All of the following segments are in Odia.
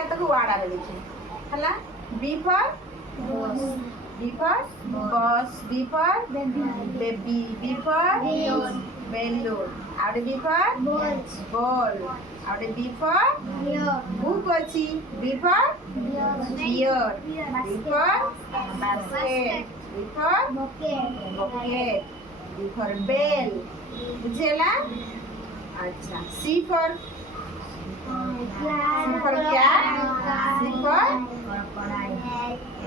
କେତେକୁ ୱାର୍ଡ ଆମେ ଦେଖି ହେଲା B for B for bus, B for baby, B for balloon, out B for ball, out B for book अच्छी, B for beer, B for basket, B for bucket, B for bell, बुझेला? अच्छा, C for cat, C for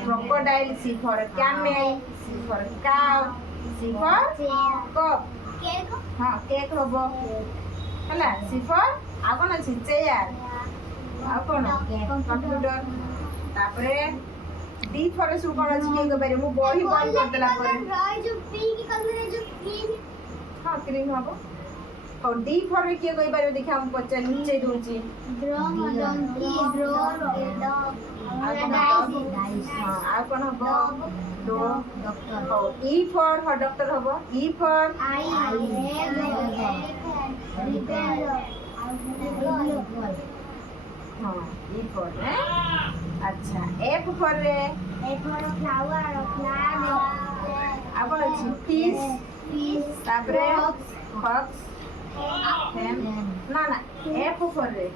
crocodile, C for camel, C for cow, C for cup. हाँ केक होबो ହେଲା C for ଆଉ କଣ ଅଛି ଚେୟାର ଆଉ କଣ କମ୍ପ୍ୟୁଟର ତାପରେ D for ସବୁ କଣ ଅଛି କିଏ କହିପାରିବେ ମୁଁ ବହି ବନ୍ଦ କରିଦେଲା ପରେ ହଁ କ୍ରିମ ହବ ଆଉ D for କିଏ କହିପାରିବେ ଦେଖିଆ ମୁଁ ପଚାରି ନିଚେ ଦଉଛି ଆଉ କଣ ହବ ହଉ E for ଡକ୍ଟର ହବ E for हाँ E for अच्छा F for रे ଆଉ କଣ ଅଛି fish ତାପରେ fox ନା F for ରେ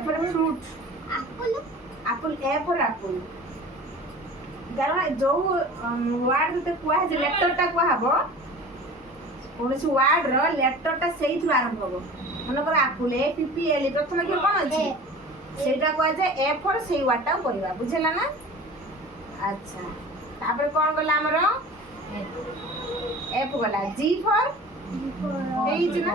F for fruit apple A for apple କାରଣ ଯୋଉ ୱାର୍ଡ তে କୁହା ଯେ ଲେଟରଟା କୁହା ହବ କୌଣସି ୱାର୍ଡର ଲେଟରଟା ସେଇଥିରୁ ଆରମ୍ଭ ହବ ମନେକର apple APPL ପ୍ରଥମେ କି କଣ ଅଛି ସେଇଟା କୁହାଯାଏ A for ସେଇ ୱାର୍ଡଟା କରିବା ବୁଝିଲା ନା ଆଚ୍ଛା ତାପରେ କଣ ଗଲା ଆମର F ଗଲା G for ହେଇଛି ନା